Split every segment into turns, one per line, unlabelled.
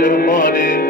মেঘের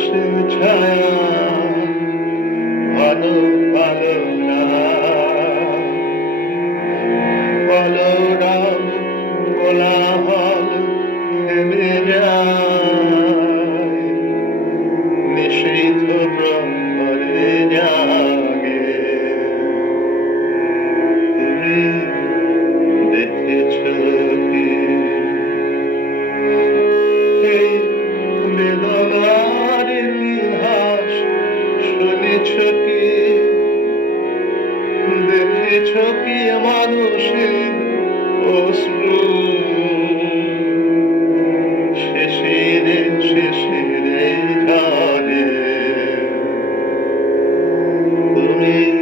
আসে ছায়া ভালো ভালো না। বলো için osrum Çeşidin çeşidi tane Kumin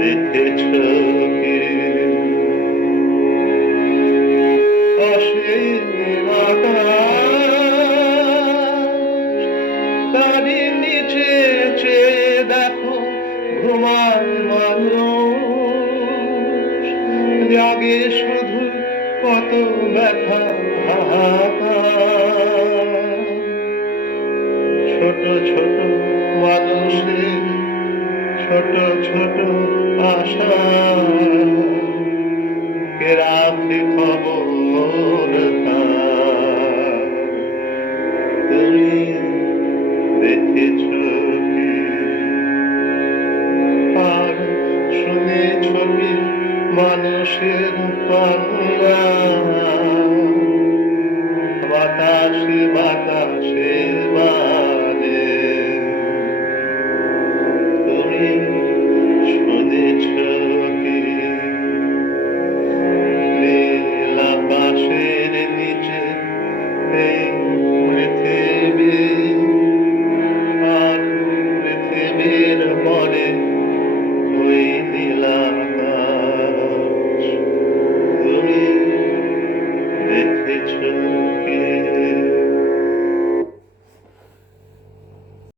dete çakir Aşkın arkadaş Tabii nice çe Kumar manum জাগে শুধু কত ব্যথা ছোট ছোট মানুষের ছোট ছোট আশা। রাখে খবর তুমি দেখেছ বাতাসে বাতাসে বা